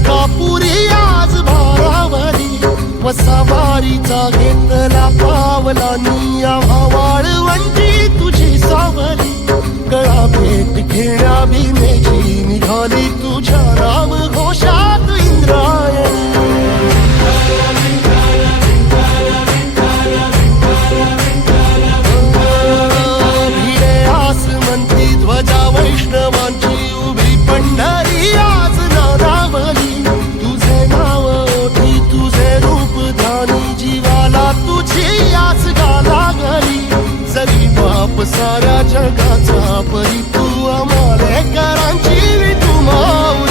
अलंकापुरी आज भारावरी वसावारीचा घेतला पावला निया वाळवंटी तुझी सावरी गळा भेट घेण्या भीमेची निघाली तुझ्या राम घोषात इंद्रायणी भिडे आसमंती ध्वजा वैष्णवांची उभी पंढरी आज नादावली तुझे नाव ओठी तुझे रूप ध्यानी जीवाला तुझी आस गाला गली जरी बाप साऱ्या जगाचा परी तू आमालेकरांची तू माऊली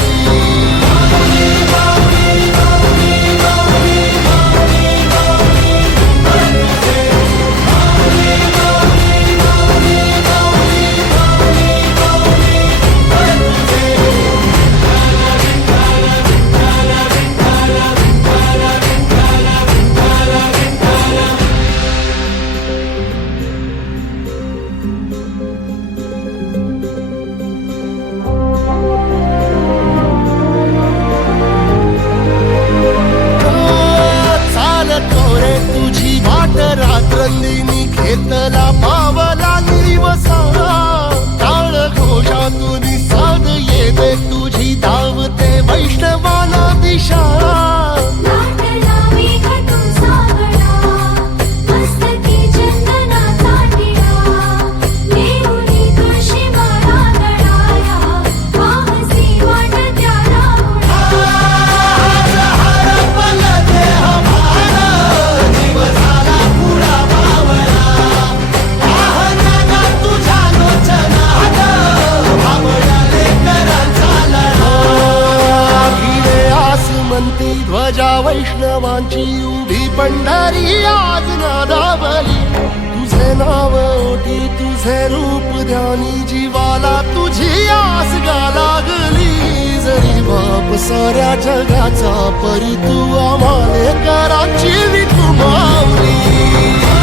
रात्रंदिनी घेतला पावला निवसा काळ घोषातून साध येते तुझी धावते वैष्णवाला दिशा ध्वजा वैष्णवांची उभी पंढरी आज नादावली तुझे नाव ओठी तुझे रूप ध्यानी जीवाला तुझी आस गा लागली जरी बाप साऱ्या जगाचा परी तू आम्हालेकरांची तू माऊली